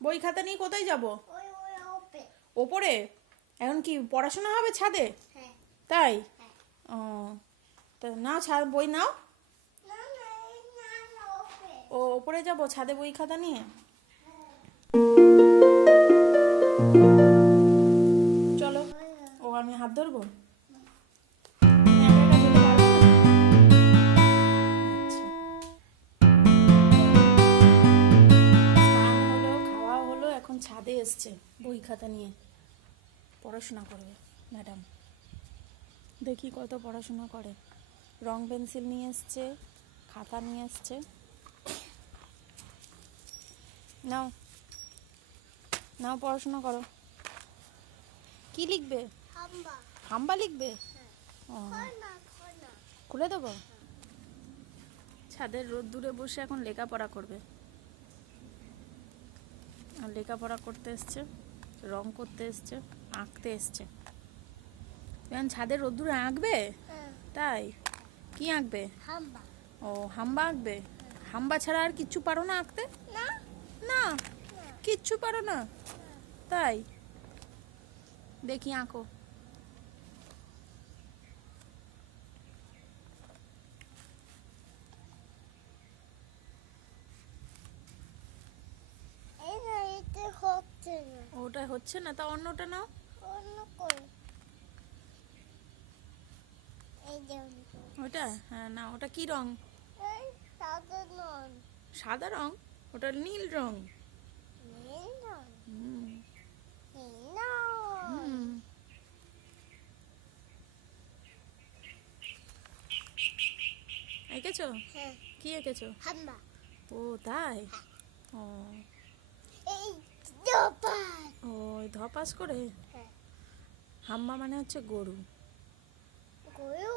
বই খাতা নিয়ে কোথায় যাব? ওই ওই ওপে। ওপরে? এখন কি পড়াশোনা হবে ছাদে? হ্যাঁ তাই? হ্যাঁ। ও, তা নাও ছাদ বই নাও। না না এই না না ওপে। ও ওপরে যাব ছাদে বই খাতা নিয়ে। চলো। ও আমি হাত ধরবো? তুমি একা একা যেতে পারবে না? আচ্ছা। স্নান হলো, খাওয়া হলো, এখন ছাদে এসছে বই খাতা নিয়ে পড়াশোনা করবে ম্যাডাম। দেখি কত পড়াশোনা করে। রং পেন্সিল নিয়ে এসছে, খাতা নিয়ে এসছে। নাও নাও পড়াশোনা করো। কি লিখবে? হাম্বা। হাম্বা লিখবে? ও, খোল না। খুলে দেবো। ছাদের রোদ্দুরে বসে এখন লেখাপড়া করবে। আর লেখাপড়া করতে এসছে, রং করতে এসছে, আঁকতে এসছে। এখন ছাদের রোদ্দুরে আঁকবে? হ্যাঁ। তাই? কি আঁকবে? হাম্বা। ও হাম্বা আঁকবে। হাম্বা ছাড়া আর কিচ্ছু পারো না আঁকতে? না না, কিচ্ছু পারো না? তাই? দেখি আঁকো। এই না এতে হচ্ছে না। ওটা হচ্ছে না, তা অন্যটা নাও। অন্য কই? এই যে অন্য কই। ওটা? হ্যাঁ না, ওটা কি রং? এই সাধারণ সাদা রং? ওটা নীল রং। নীল রং। হুম নীল রং। হুম। এঁকেছো? হ্যাঁ। কি এঁকেছো? হাম্বা। ও তাই? ও এই জপান। ও ধপাস করে? হ্যাঁ। হাম্বা মানে হচ্ছে গরু। গরু।